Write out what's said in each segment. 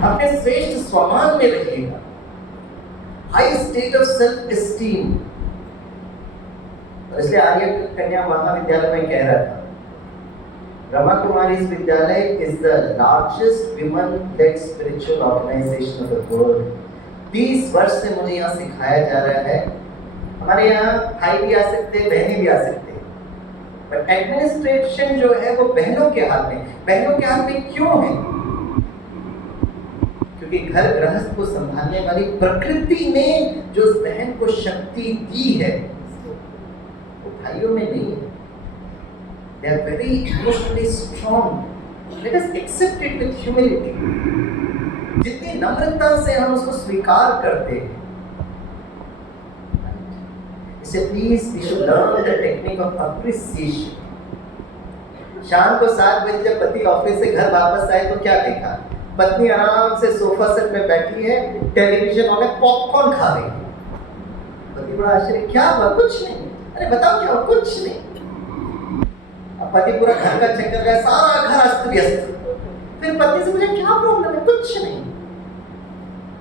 अपने श्रेष्ठ स्वमान में रहिएगा। High state of self esteem. इसलिए आर्य कन्या महाविद्यालय में कह रहा था, Brahma Kumari Vidyalaya is the largest women led spiritual organisation of the world. 20 वर्ष से मुझे यहाँ सिखाया जा रहा है। हमारे यहाँ भाई भी आ सकते हैं, बहनें भी आ सकते हैं, बट एडमिनिस्ट्रेशन जो है वो बहनों के हाथ में। बहनों के हाथ में क्यों है? क्योंकि घर गृहस्थ को संभालने वाली प्रकृति ने जो उस बहन को शक्ति दी है वो भाइयों में नहीं है। They are very emotionally strong. Let us accept it with humility. जितनी नम्रता से हम उसको स्वीकार करते हैं, इससे please we should learn the technique of appreciation. शाम को 7 बजे जब पति ऑफिस से घर वापस आए तो क्या देखा? पत्नी आराम से सोफा सेट में बैठी है, टेलीविजन ऑन है, पॉपकॉर्न खा रही है। पति बड़ा आश्चर्य, क्या हुआ? कुछ नहीं। अरे बताओ क्या हुआ? कुछ नहीं। अब पति पूरा घर का चेक कर गया, सारा घर अस्त व्यस्त। फिर पत्नी से पूछा क्या प्रॉब्लम है? कुछ नहीं।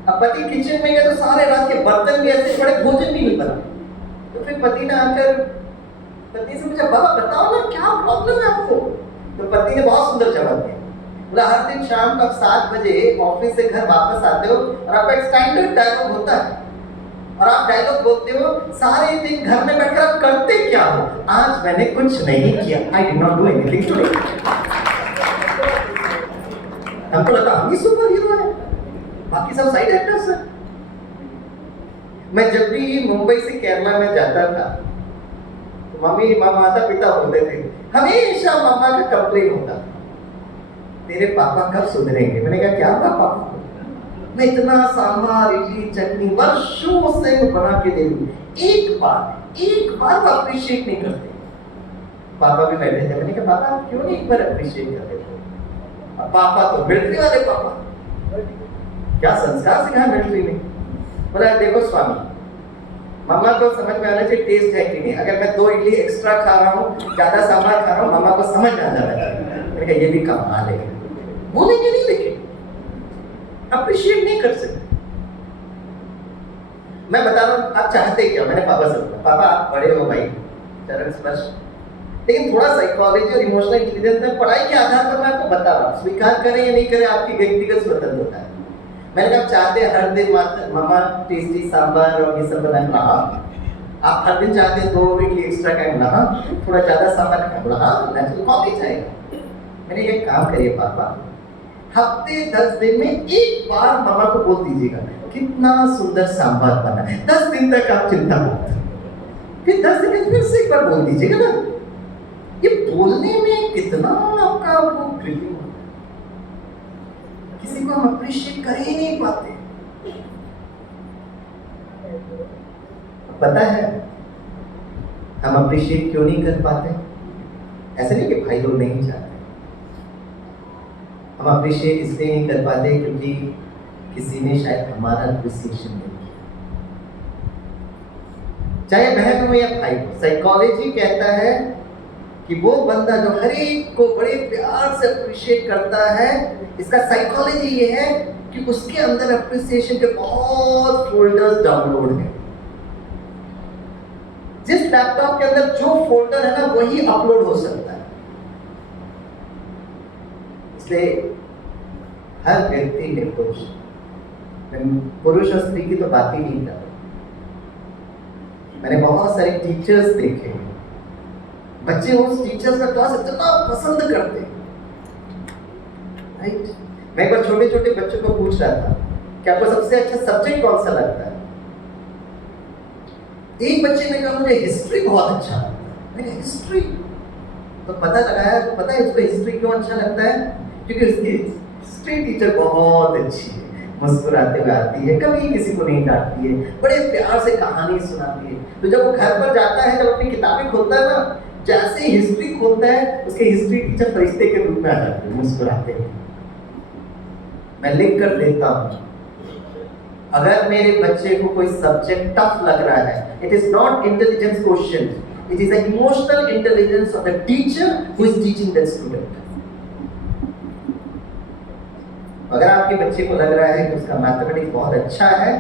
अब पति किचन में गए तो सारे रात के बर्तन भी ऐसे पड़े, भोजन भी नहीं बना। तो फिर पति ने आकर पत्नी से पूछा, बाबा बताओ ना क्या प्रॉब्लम है आपको? तो पति ने बहुत सुंदर जवाब दिया, बोला हर दिन शाम को 7 बजे ऑफिस से घर वापस आते हो और आपका एक स्टैंडर्ड डायलॉग होता है और आप डायलॉग बोलते हो, सारे दिन घर में बैठकर आप करते क्या हो? आज मैंने कुछ नहीं किया। I did not do anything today. हमको लगा हम ही सुपर हीरो हैं, बाकी सब साइड एक्टर्स हैं। मैं जब भी मुंबई से केरला में जाता था तो मम्मी माता पिता बोलते थे, हमेशा मम्मा का कंप्लेन होता, तेरे पापा कब सुधरेंगे? मैंने कहा क्या पापा, मैं इतना सांभर इडली चटनी वर्षों से बना के दे दूं, एक बार वो अप्रिशिएट नहीं करते। पापा भी बैठे थे, मैंने कहा पापा आप क्यों नहीं एक बार अप्रिशिएट करते? पापा तो मिलिट्री वाले पापा, क्या संस्कार सिखाया मिलिट्री में। बोला देखो स्वामी, मम्मा को समझ में आना चाहिए टेस्ट है कि नहीं। अगर मैं 2 इडली एक्स्ट्रा खा रहा हूँ, ज्यादा सांभर खा रहा हूँ, मम्मा को समझ आ जाना चाहिए। मैंने कहा ये भी कमाल है, बोलेंगे नहीं लेकिन अप्रिशिएट नहीं कर सकते। मैं बता रहा हूँ आप चाहते क्या? मैंने पापा से बोला, पापा आप बड़े हो भाई, चरण स्पर्श, लेकिन थोड़ा साइकोलॉजी और इमोशनल इंटेलिजेंस में पढ़ाई के आधार पर मैं आपको बता रहा हूँ, स्वीकार करें या नहीं करें आपकी व्यक्तिगत स्वतंत्रता है। मैंने कहा चाहते हर दिन मम्मा टेस्टी सांभर और ये सब बनाए? हाँ। आप हर दिन चाहते हैं 2 इडली एक्स्ट्रा खाएं? हाँ। थोड़ा ज्यादा सांभर खाएं? बोला हाँ, नेचुरल कॉफी चाहेगा। मैंने ये काम करिए पापा, हफ्ते 10 दिन में एक बार मम्मा को बोल दीजिएगा कितना सुंदर सांभर बना है। 10 दिन तक आप चिंता मत, फिर 10 दिन फिर से एक बार बोल दीजिएगा ना। ये बोलने में कितना आपका वो ग्रिपिंग होता है, किसी को हम अप्रिशिएट कर ही नहीं पाते। पता है हम अप्रिशिएट क्यों नहीं कर पाते? ऐसे नहीं कि भाई लोग नहीं चाहते, हम अप्रिशिएट इसलिए नहीं कर पाते क्योंकि किसी ने शायद हमारा अप्रिसिएशन नहीं किया, चाहे बहन हो या भाई हो। साइकोलॉजी कहता है कि वो बंदा जो हर एक को बड़े प्यार से अप्रिशिएट करता है, इसका साइकोलॉजी ये है कि उसके अंदर अप्रिसिएशन के बहुत फोल्डर्स डाउनलोड हैं। जिस लैपटॉप के अंदर जो फोल्डर है ना वही अपलोड हो सकता है। इसलिए हर व्यक्ति निर्दोष, पुरुष और स्त्री की तो बात ही नहीं कर। मैंने बहुत सारे टीचर्स देखे, बच्चे उस टीचर्स का क्लास इतना पसंद करते हैं, राइट? मैं एक बार छोटे छोटे बच्चों को पूछ रहा था कि आपको सबसे अच्छा सब्जेक्ट कौन सा लगता है? एक बच्चे ने कहा मुझे हिस्ट्री बहुत अच्छा लगता है। मैंने हिस्ट्री तो पता लगाया, तो पता है उसको हिस्ट्री क्यों अच्छा लगता है? क्योंकि उसकी हिस्ट्री टीचर बहुत अच्छी है, मुस्कुराते हुए आती है, कभी किसी को नहीं डांटती है, बड़े प्यार से कहानी सुनाती है। तो जब वो घर पर जाता है, जब अपनी किताबें खोलता है ना, जैसे ही हिस्ट्री खोलता है उसके हिस्ट्री टीचर फरिश्ते के रूप में आ जाते हैं, मुस्कुराते हैं। मैं लिख कर देता हूँ, अगर मेरे बच्चे को कोई सब्जेक्ट टफ लग रहा है, it is not intelligence question, it is an emotional intelligence of the teacher who is teaching that student. अगर आपके बच्चे को लग रहा है कि उसका मैथमेटिक्स बहुत अच्छा है,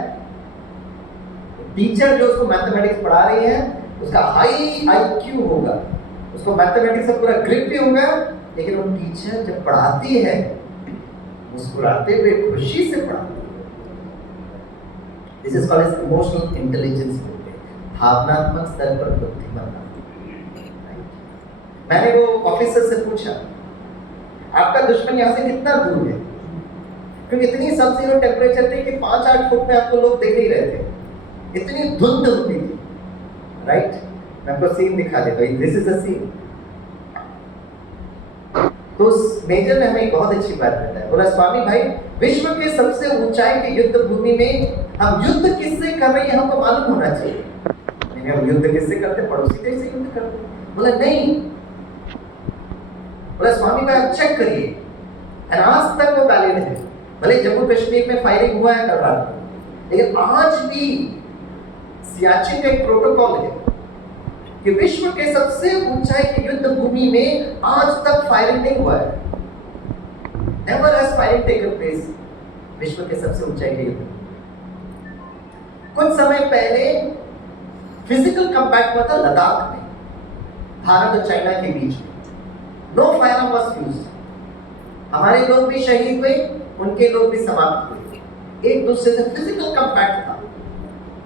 टीचर जो उसको मैथमेटिक्स पढ़ा रही है उसका हाई आईक्यू होगा, उसको मैथमेटिक्स का पूरा ग्रिप भी होगा, लेकिन वो टीचर जब पढ़ाती है मुस्कुराते हुए खुशी से पढ़ाती है। This is called emotional intelligence, भावनात्मक स्तर पर बुद्धिमत्ता। मैंने वो ऑफिसर से पूछा, आपका दुश्मन यहाँ से कितना दूर है? क्योंकि इतनी सब जीरो टेम्परेचर थी कि 5-8 फुट में आपको लोग दिख नहीं रहे थे, इतनी धुंध होती थी, राइट? मैं आपको सीन दिखा देता हूँ, दिस इज अ सीन। तो उस मेजर ने हमें एक बहुत अच्छी बात बताया, बोला स्वामी भाई, विश्व के सबसे ऊंचाई की युद्ध भूमि में हम युद्ध किससे कर रहे हैं हमको मालूम होना चाहिए। मैंने हम युद्ध किससे करते? पड़ोसी देश से युद्ध करते। बोला नहीं, बोला स्वामी भाई आप चेक करिए, आज तक वो वैलिड है। भले जम्मू कश्मीर में फायरिंग हुआ है कल रात, लेकिन आज भी सियाचिन का एक प्रोटोकॉल है कि विश्व के सबसे ऊंचाई की युद्ध भूमि में आज तक फायरिंग नहीं हुआ है। Never has firing taken place विश्व के सबसे ऊंचाई के युद्ध। कुछ समय पहले फिजिकल कॉम्बैट हुआ था लद्दाख में, भारत और चाइना के बीच में। नो फायर वाज यूज्ड, हमारे लोग भी शहीद हुए, उनके लोग भी समाप्त हुए। एक दूसरे से फिजिकल कॉम्बैट था,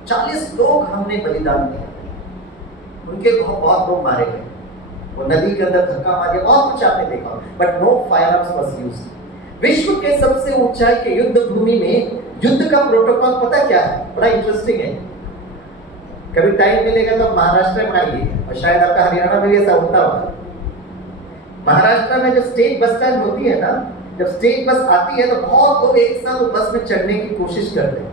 40 लोग हमने बलिदान दिया, उनके बहुत लोग मारे गए, वो नदी के अंदर धक्का मार दिया, बहुत कुछ आपने देखा, but no firearms was used. विश्व के सबसे ऊंचाई के युद्ध भूमि में युद्ध का प्रोटोकॉल पता क्या है? बड़ा इंटरेस्टिंग है, कभी टाइम मिलेगा तो महाराष्ट्र में आइए, और शायद आपका हरियाणा में भी ऐसा होता होगा। महाराष्ट्र में जब स्टेट बस स्टैंड होती है ना, जब स्टेट बस आती है तो बहुत लोग एक साथ बस में चढ़ने की कोशिश करते हैं।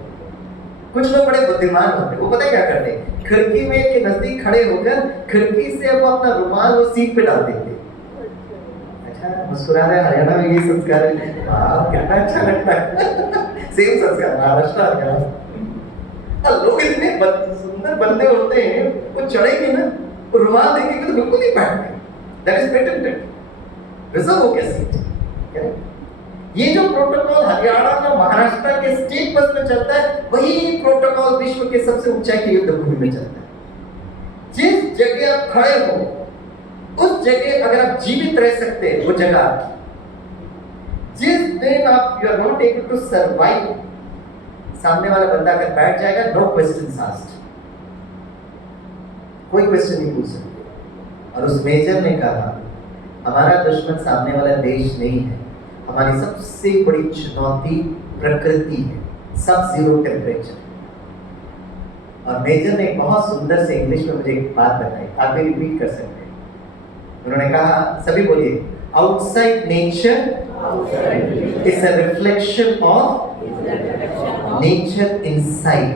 कुछ लोग बड़े बुद्धिमान होते हैं, वो पता क्या करते हैं, खिड़की में के नजदीक खड़े होकर खिड़की से वो अपना रुमाल वो सीट पे डाल देते हैं। अच्छा, मुस्कुरा रहे, हरियाणा में ये संस्कार है, वाह कितना अच्छा लगता है। सेम संस्कार महाराष्ट्र हरियाणा। लोग इतने सुंदर बंदे होते हैं, वो चढ़ेंगे ना, वो रुमाल देखेंगे तो बिल्कुल नहीं पहनते। दैट इज पेटेंटेड, रिजर्व हो गया सीट। ये जो प्रोटोकॉल हरियाणा का महाराष्ट्र के स्टेट बस में चलता है, वही प्रोटोकॉल विश्व के सबसे ऊंचाई की युद्ध भूमि में चलता है। जिस जगह आप खड़े हो, उस जगह अगर आप जीवित रह सकते हैं, वो जगह आपकी। जिस दिन आप you are not able to survive, सामने वाला बंदा अगर बैठ जाएगा, नो क्वेश्चंस आस्क्ड, कोई क्वेश्चन नहीं पूछ सकते। और उस मेजर ने कहा, हमारा दुश्मन सामने वाला देश नहीं है, हमारी सबसे बड़ी चुनौती प्रकृति है, सब जीरो टेम्परेचर। और मेजर ने बहुत सुंदर से इंग्लिश में मुझे एक बात बताई, आप भी रिपीट कर सकते हैं। उन्होंने कहा, सभी बोलिए, outside nature is a reflection of nature inside.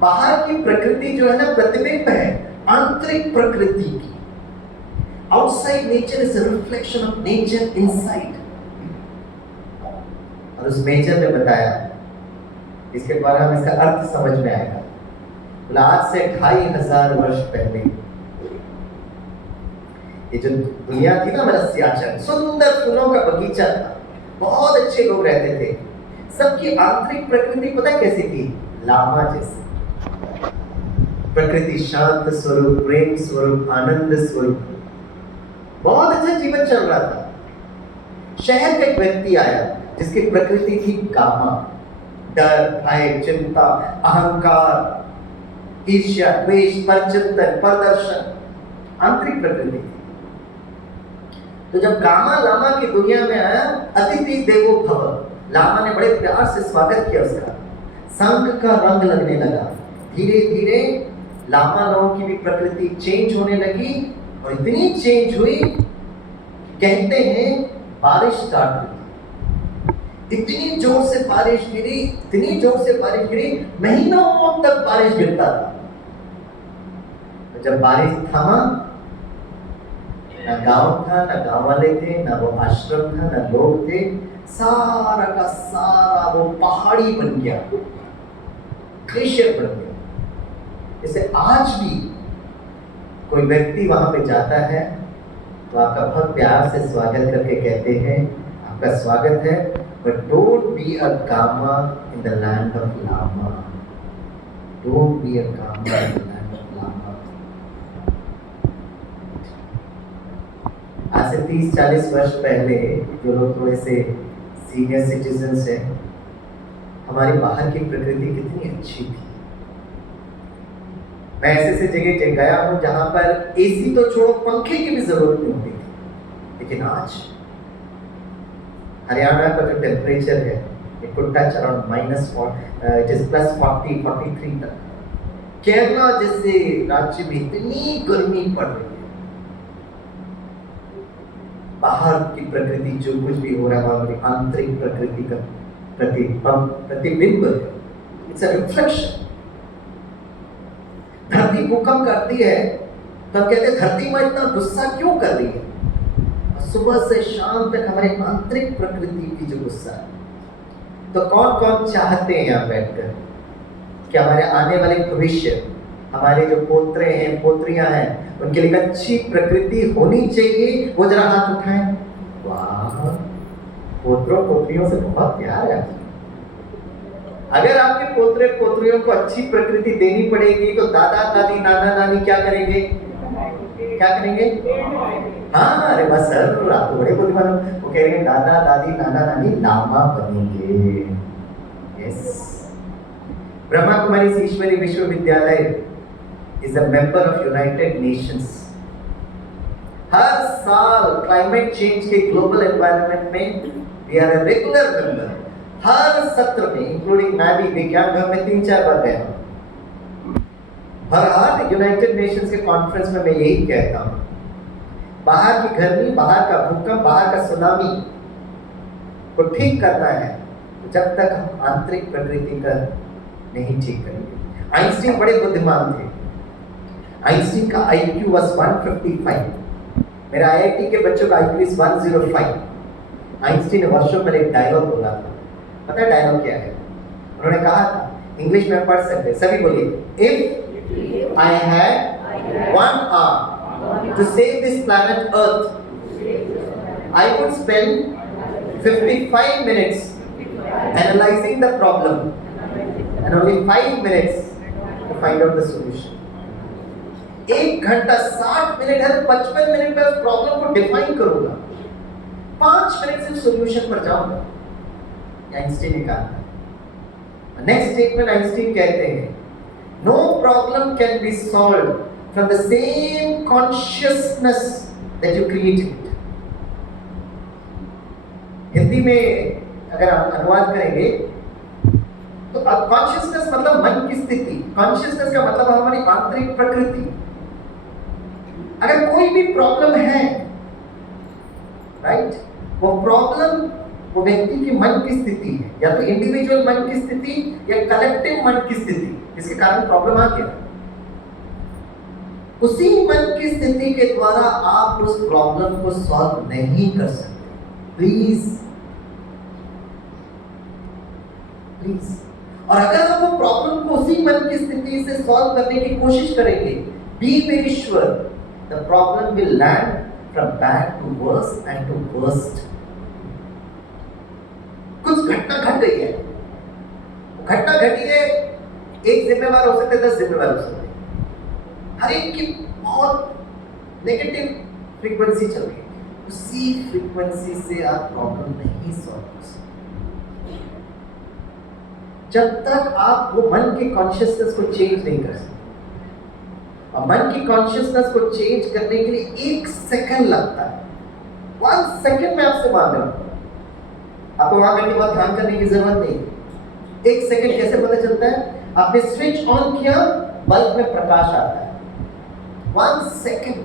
बाहर की प्रकृति जो है ना, प्रतिबिंब है आंतरिक प्रकृति की। Outside nature is a reflection of nature inside. और उस मेजर ने बताया, इसके द्वारा हमें इसका अर्थ समझ में आएगा। बोला आज से 2500 वर्ष पहले ये जो दुनिया थी ना, मेरा सियाचिन, सुंदर फूलों का बगीचा था, बहुत अच्छे लोग रहते थे। सबकी आंतरिक प्रकृति पता कैसी थी? लामा जैसी। प्रकृति शांत स्वरूप, प्रेम स्वरूप, आनंद स्वरूप, बहुत अच्छा जीवन चल रहा था। शहर का एक व्यक्ति आया जिसकी प्रकृति थी गामा, डर, भय, चिंता, अहंकार, ईर्ष्या, द्वेष, परचिंतन, प्रदर्शन, आंतरिक प्रकृति थी। तो जब गामा लामा की दुनिया में आया, अतिथि देवो भव, लामा ने बड़े प्यार से स्वागत किया उसका, संग का रंग लगने लगा। धीरे धीरे लामा लोगों की भी प्रकृति चेंज होने लगी, और इतनी चेंज हुई, कहते हैं बारिश स्टार्ट हुई। इतनी जोर से बारिश गिरी, इतनी जोर से बारिश गिरी, महीनों तक बारिश गिरता था। तो जब बारिश थमा, ना गांव था, ना गांव वाले थे, ना वो आश्रम था, ना लोग थे, सारा का सारा वो पहाड़ी बन गया, ग्लेशियर बन गया। जैसे आज भी कोई व्यक्ति वहां पे जाता है तो आपका बहुत प्यार से स्वागत करके कहते हैं, आप आपका स्वागत है। But don't be a Gama in the land of Lama. Don't be a Gama in the land of Lama. आज से 30-40 वर्ष पहले जो लोग थोड़े से सीनियर सिटीजन्स हैं, हमारी बाहर की प्रकृति कितनी अच्छी थी। मैं ऐसे जगह गया हूँ जहाँ पर एसी तो छोड़ो, पंखे की भी जरूरत नहीं होती थी। लेकिन आज हरियाणा का जो टेम्परेचर है, इट कुड टच अराउंड +40, +43 तक। केरला जैसे राज्य में इतनी गर्मी पड़ रही है। बाहर की प्रकृति जो कुछ भी हो रहा है, हमारी आंतरिक प्रकृति का प्रतिबिंब है। It's a reflection. धरती भूकंप करती है तो हम कहते हैं धरती में इतना गुस्सा क्यों कर रही है। सुबह से शाम तक हमारे आंतरिक प्रकृति की जो गुस्सा है, तो कौन कौन चाहते हैं यहाँ बैठकर कि हमारे आने वाले भविष्य, हमारे जो पोत्रे हैं पोत्रियां हैं, उनके लिए अच्छी प्रकृति होनी चाहिए। वो जरा हाथ उठाएं। वाह, पोत्रों पोत्रियों से बहुत प्यार है। अगर आपके पोत्रे पोत्रियों को अच्छी प्रकृति देनी पड़ेगी तो दादा दादी नाना नानी क्या करेंगे? क्या करेंगे? हाँ, अरे बस सर, आप तो बड़े बुद्धिमान हो। वो कह रहे हैं दादा दादी नाना नानी लामा बनेंगे। Yes. Brahma Kumari Ishwari Vishwavidyalaya is a member of United Nations. हर साल क्लाइमेट चेंज के ग्लोबल एनवायरनमेंट में we are a regular member. हर सत्र में, इंक्लूडिंग मैं भी विज्ञान घर में 3-4 बार गया हूँ। हर यूनाइटेड नेशंस के कॉन्फ्रेंस में मैं यही कहता हूँ, बाहर की गर्मी, बाहर का भूकंप, बाहर का सुनामी को ठीक करना है जब तक हम आंतरिक प्रकृति का नहीं ठीक करेंगे। आइंस्टीन बड़े बुद्धिमान थे। आइंस्टीन का IQ was 155। मेरा IIT के बच्चों का IQ is 105। आइंस्टीन ने वर्षों पहले एक डायलॉग बोला था। पता है डायलॉग क्या है? उन्होंने कहा था, इंग्लिश में पढ़ सकते, सभी बोलिए। If I had 1 hour to save this planet Earth, I would spend 55 minutes analyzing the problem and only 5 minutes to find out the solution। 1 घंटा 60 मिनट है तो 55 मिनट में उस प्रॉब्लम को डिफाइन करूंगा, 5 मिनट सिर्फ सॉल्यूशन पर जाऊंगा। आइंस्टीन ने कहा। नेक्स्ट स्टेटमेंट आइंस्टीन कहते हैं, no problem can be solved from the same consciousness that you created. Hindi में अगर आप अनुवाद करेंगे तो अब कॉन्शियसनेस मतलब मन की स्थिति, कॉन्शियसनेस का मतलब हमारी आंतरिक प्रकृति। अगर कोई भी प्रॉब्लम है, राइट, वो प्रॉब्लम वो व्यक्ति की मन की स्थिति है, या तो इंडिविजुअल मन की स्थिति या कलेक्टिव मन की स्थिति, जिसके कारण प्रॉब्लम आ गया। उसी मन की स्थिति के द्वारा आप उस प्रॉब्लम को सॉल्व नहीं कर सकते। Please please. और अगर आप वो प्रॉब्लम को उसी मन की स्थिति से सॉल्व करने की कोशिश करेंगे, be very sure the problem will land from bad to worse and to worst. कुछ घटना घट गई है, घटना घटी है, एक जिम्मेवार हो सकते, 10 जिम्मेवार हो सकते। हर एक की बहुत नेगेटिव फ्रीक्वेंसी चल रही है, उसी फ्रीक्वेंसी से आप प्रॉब्लम नहीं सॉल्व कर सकते जब तक आप वो मन की कॉन्शियसनेस को चेंज नहीं कर सकते। और मन की कॉन्शियसनेस को चेंज करने के लिए 1 सेकंड लगता है। 1 सेकंड में आपसे मांग रहा हूं, आपको वहां बैठ के बहुत ध्यान करने की जरूरत नहीं। 1 सेकंड कैसे पता चलता है? आपने स्विच ऑन किया, बल्ब में प्रकाश आता है। 1 सेकंड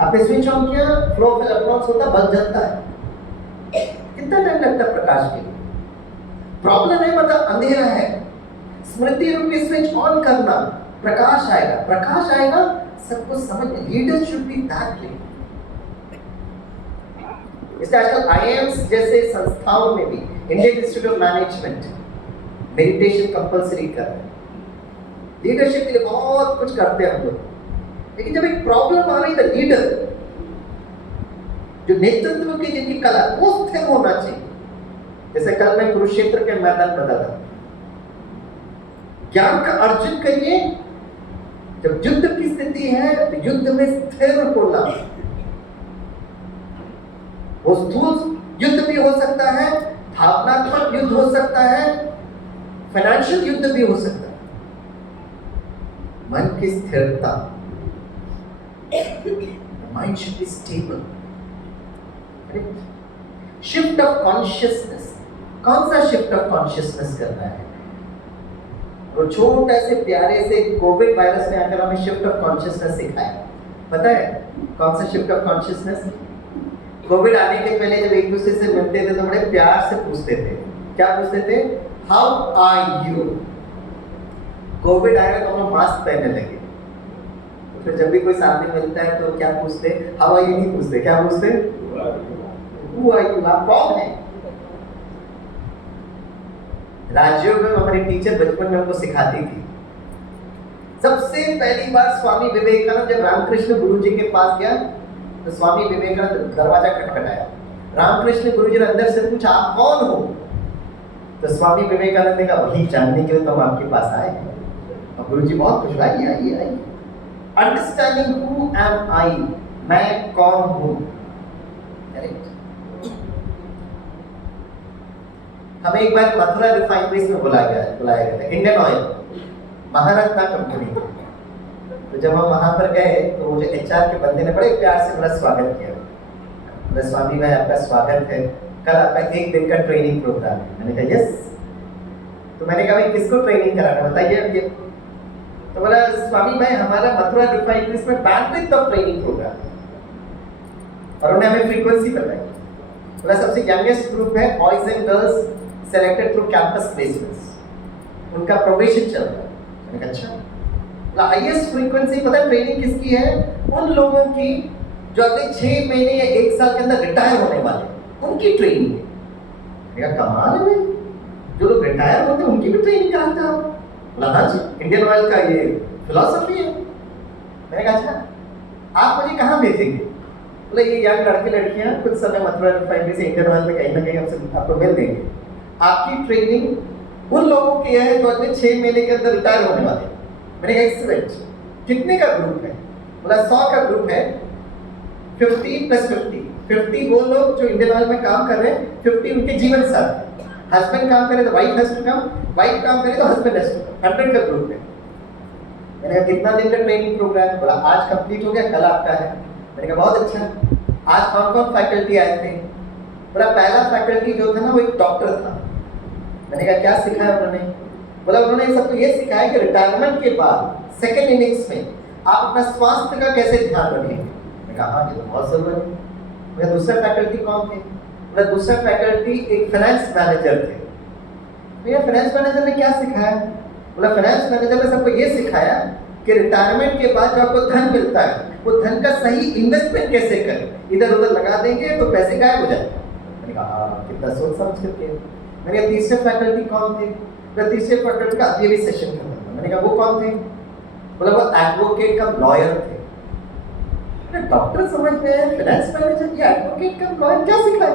आपने स्विच ऑन किया, फ्लो ऑफ इलेक्ट्रॉन्स होता है, बल्ब जलता है। कितना टाइम लगता है प्रकाश के लिए? प्रॉब्लम है मतलब अंधेरा है, स्मृति रूपी स्विच ऑन करना, प्रकाश आएगा। प्रकाश आएगा, सब कुछ समझ में। Leader should be that way. इसलिए आजकल IIMs जैसे संस्थाओं में भी, Indian institute of management, meditation compulsory कर रहे हैं। लीडरशिप के लिए बहुत कुछ करते हैं हम लोग, लेकिन जब एक प्रॉब्लम आ रही है, लीडर जो नेतृत्व की जिनकी कला वो स्थिर होना चाहिए। जैसे कल मैं कुरुक्षेत्र के मैदान बता था, ज्ञान का अर्जन करिए, जब युद्ध की स्थिति है तो युद्ध में स्थिर होना। वो स्थूल युद्ध भी हो सकता है, भावनात्मक युद्ध हो सकता है, फाइनेंशियल युद्ध भी हो सकता है। मन की स्थिरता, mind should be stable. Shift of consciousness, कौन सा शिफ्ट ऑफ कॉन्शियसनेस करना है? और छोटा से प्यारे से कोविड वायरस ने आकर हमें शिफ्ट ऑफ कॉन्शियसनेस सिखाया। पता है कौन सा शिफ्ट ऑफ कॉन्शियसनेस? कोविड आने के पहले जब एक दूसरे से मिलते थे तो बड़े प्यार से पूछते थे। क्या पूछते थे? How are you. कोविड आएगा तो हम मास्क पहनने लगे, तो फिर जब भी कोई सामने मिलता है तो क्या पूछते? हाउ आर यू नहीं पूछते, क्या पूछते? हु आर यू, आप कौन है? राजयोग में हमारी टीचर बचपन में हमको सिखाती थी। सबसे पहली बार स्वामी विवेकानंद जब रामकृष्ण गुरु जी के पास गया तो स्वामी विवेकानंद दरवाजा खटखटाया। रामकृष्ण गुरु जी ने अंदर से पूछा आप कौन हो? तो स्वामी विवेकानंद ने कहा वही जानने के लिए तो हम आपके पास आए हैं। और गुरु जी बहुत खुश, आइए आइए आइए। अंडरस्टैंडिंग हु एम आई, मैं कौन हूं। हमें एक बार मथुरा रिफाइनरीज में बुलाया गया था, इंडियन ऑयल महारत्ना कंपनी। तो जब हम वहां पर गए तो मुझे एचआर के बंदे ने बड़े प्यार से मेरा स्वागत किया। बोले स्वामी भाई आपका स्वागत है, कल आपका एक दिन का ट्रेनिंग प्रोग्राम है। मैंने कहा यस। तो मैंने कहा भाई किसको ट्रेनिंग कराना बताइए अब ये। तो बोला स्वामी भाई हमारा मथुरा रिफाइनरीज में बैंडविड्थ ऑफ ट्रेनिंग प्रोग्राम है, और उन्होंने हमें फ्रीक्वेंसी बताई। बोला सबसे यंगेस्ट ग्रुप है boys and girls selected through campus placements, उनका प्रोबेशन चल रहा है। मैंने कहा अच्छा। हाईएस्ट फ्रीक्वेंसी पता है ट्रेनिंग किसकी है? उन लोगों की जो अगले 6 महीने या 1 साल के अंदर रिटायर होने वाले, उनकी ट्रेनिंग है। मैंने कहा कमाल है भाई, जो लोग रिटायर होते हैं उनकी भी ट्रेनिंग कराते हैं आप? बोला हाँ जी, इंडियन ऑयल का ये फिलॉसफी है। मैंने कहा अच्छा आप मुझे कहाँ भेजेंगे? बोले ये यंग लड़के लड़कियां कुछ समय मथुरा रिफाइनरी से इंडियन ऑयल में कहीं ना कहीं हमसे आपको मिल देंगे। आपकी ट्रेनिंग उन लोगों की है जो अगले 6 महीने के अंदर रिटायर होने वाले। मैंने कहा एक्सीलेंट। कितने का ग्रुप है? बोला 100 का ग्रुप है। 50 + 50, 50 वो लोग जो इंडियन ऑयल में काम कर रहे हैं, 50 उनके जीवन साथी। हस्बैंड काम करे तो wife has to come, wife काम करे तो हस्बैंड हैज टू कम। 100 का ग्रुप है। मैंने कहा कितना दिन का ट्रेनिंग प्रोग्राम? बोला आज कंप्लीट हो गया, कल आपका है। मैंने कहा बहुत अच्छा। आज कौन कौन फैकल्टी आए थे? बोला पहला फैकल्टी जो था ना वो एक डॉक्टर था। मैंने कहा क्या सिखाया उन्होंने? बोला उन्होंने सबको ये सिखाया कि रिटायरमेंट के बाद सेकेंड इनिंग्स में आप अपना स्वास्थ्य का कैसे ध्यान रखेंगे। मैंने कहा हाँ ये तो बहुत जरूरी है। मेरा दूसरा फैकल्टी कौन थे? बोला दूसरा फैकल्टी एक फाइनेंस मैनेजर थे। भैया फाइनेंस मैनेजर ने क्या सिखाया? बोला फाइनेंस मैनेजर ने सबको ये सिखाया कि रिटायरमेंट के बाद जो आपको धन मिलता है वो धन का सही इन्वेस्टमेंट कैसे करें। इधर उधर लगा देंगे तो पैसे गायब हो जाते हैं। मैंने कहा हाँ कितना सोच समझ करके। मैंने कहा तीसरे फैकल्टी कौन थे? तो तीसरे फैकल्टी का अभी भी सेशन खत्म था। मैंने कहा वो कौन थे? बोला वो एडवोकेट कम लॉयर थे। डॉक्टर समझ में आया, फाइनेंस मैनेजर, ये एडवोकेट कम लॉयर क्या सिखाया?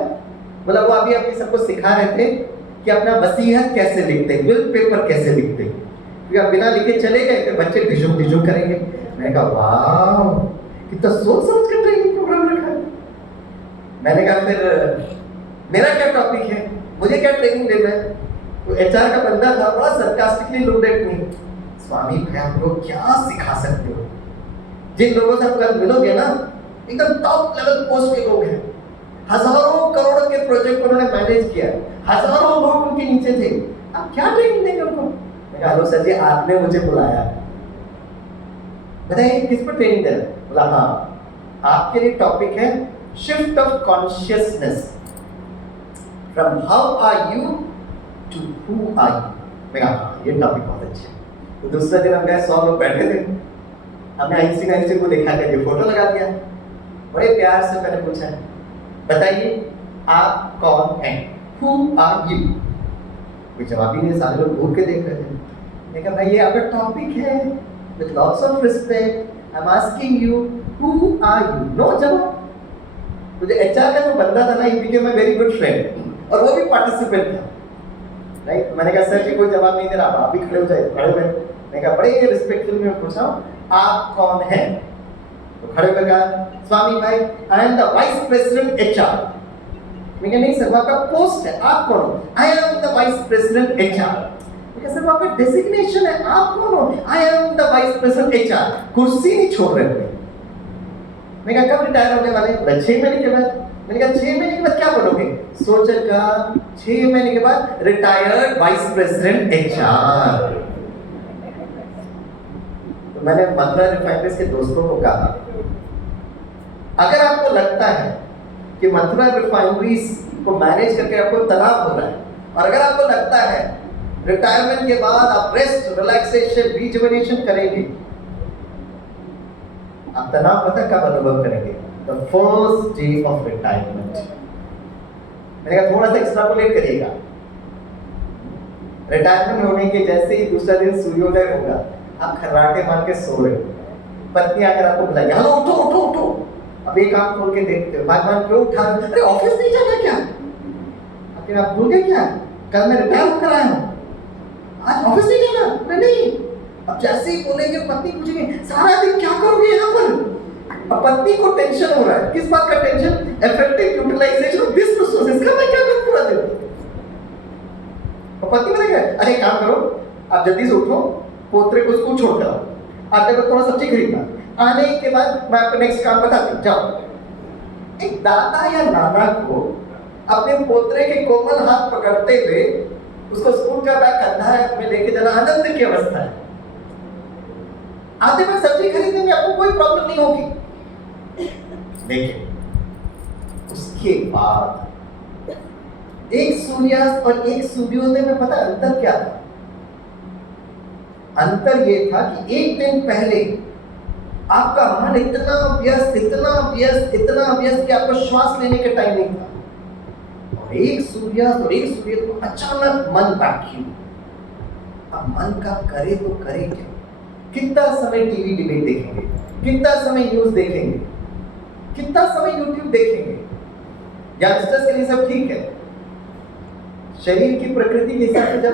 बोला वो अभी अपनी सबको सिखा रहे थे कि अपना वसीयत कैसे लिखते हैं, विल पेपर कैसे लिखते हैं, क्योंकि आप बिना लिखे चले गए फिर बच्चे ढिजुम करेंगे। मैंने कहा वाह कितना सोच समझ कर ट्रेनिंग प्रोग्राम रखा है। मैंने कहा फिर मेरा क्या टॉपिक है, मुझे क्या ट्रेनिंग देना है? तो एचआर का बंदा था, बड़ा सरकास्टिकली लुक्ड एट मी। स्वामी भाई आप लोग क्या सिखा सकते हो? जिन लोगों से आप कल मिलोगे ना एकदम टॉप लेवल पोस्ट के लोग हैं, हजारों करोड़ के प्रोजेक्ट उन्होंने मैनेज किया, हजारों लोग उनके नीचे थे, आप क्या ट्रेनिंग देंगे उनको? मैं कहा हेलो सर जी आपने मुझे बुलाया, बताइए किस पर ट्रेनिंग देना? बोला हाँ आपके लिए टॉपिक है shift of consciousness from how are you to who are you. मैं कहा ये टॉपिक बहुत अच्छा है। तो दूसरा दिन हम गए, 100 लोग बैठे थे, हमने आईसी को देखा करके फोटो लगा दिया। बड़े प्यार से मैंने पूछा बताइए आप कौन हैं, हु आर यू? कोई जवाब ही नहीं, सारे लोग घूर के देख रहे थे। मैंने कहा भाई ये आपका टॉपिक है, with lots of respect I am asking you who are you, no जवाब। तो जो एचआर का जो बंदा था ना, he became a very good friend, और वो भी पार्टिसिपेंट था, राइट। तो मैंने कहा सर जी कोई जवाब नहीं दे रहा, आप भी खड़े हो जाए। खड़े हुए, मैंने कहा बड़े रिस्पेक्टफुल में पूछा आप कौन हैं? तो खड़े होकर कहा स्वामी भाई I am the vice president HR. मैं कहा नहीं सर वो आपका पोस्ट है, आप कौन हो? I am the vice president HR. मैं कहा सर वो आपका डेजिग्नेशन है, आप कौन हो? I am the vice president HR. कुर्सी नहीं छोड़ रहे थे। मैं कहा कब रिटायर होने वाले? 6 महीने के बाद। मैंने कहा 6 महीने के बाद क्या बोलोगे? सोचा का 6 महीने के बाद रिटायर्ड वाइस प्रेसिडेंट एचआर। तो मैंने मथुरा रिफाइनरीज के दोस्तों को कहा अगर आपको लगता है कि मथुरा रिफाइनरीज को मैनेज करके आपको तनाव हो रहा है, और अगर आपको लगता है रिटायरमेंट के बाद आप रेस्ट, रिलैक्सेशन, रिजुवेनेशन करेंगे, आप तनाव पता कब अनुभव करेंगे? The first day of retirement. मैंने कहा थोड़ा सा एक्सट्रापोलेट करिएगा, रिटायरमेंट होने के जैसे ही दूसरा दिन सूर्योदय होगा, आप खर्राटे मार के सो रहे हो, पत्नी आकर आपको बुलाएगी, हेलो उठो उठो उठो। अब एक आंख खोल के देखते हो, भगवान क्यों उठा? अरे ऑफिस नहीं जाना क्या? आखिर आप भूल गए क्या? कल मैं रिटायर होकर आया हूँ, आज ऑफिस नहीं जाना? अरे नहीं। अब जैसे ही बोलेंगे पत्नी पूछेंगे सारा दिन क्या करोगे यहाँ पर? अब पत्नी को टेंशन हो रहा है, किस बात का tension? Effective utilisation of this resources का। मैं क्या करूँ पूरा दिन? और पत्नी बोलेगा अरे काम करो, आप जल्दी से उठो, पोतरे को स्कूल छोड़ कर आओ, आटे पर थोड़ा सब्जी खरीदना, आने के बाद मैं आपको नेक्स्ट काम बताती हूँ, जाओ। एक दादा या नाना को अपने पोतरे के कोमल हाथ पकड़ते हुए उसको स्कूल का बैग कंधा में लेके जाना आनंद की अवस्था है। आते वक्त सब्जी खरीदने में आपको कोई प्रॉब्लम नहीं होगी। देखिए उसके बाद एक सूर्यास्त और एक सूर्योदय में पता अंतर क्या था? अंतर ये था कि एक दिन पहले आपका मन इतना व्यस्त, इतना व्यस्त, इतना व्यस्त कि आपको श्वास लेने का टाइम नहीं था, और एक सूर्यास्त और एक सूर्योदय तो अचानक मन वैक्यूम। अब मन का करे तो करे क्या? कितना समय टीवी डिबेट देखेंगे, कितना समय न्यूज देखेंगे, कितना समय यूट्यूब देखेंगे? यंगस्टर्स के लिए सब ठीक है, शरीर की प्रकृति के हिसाब से जब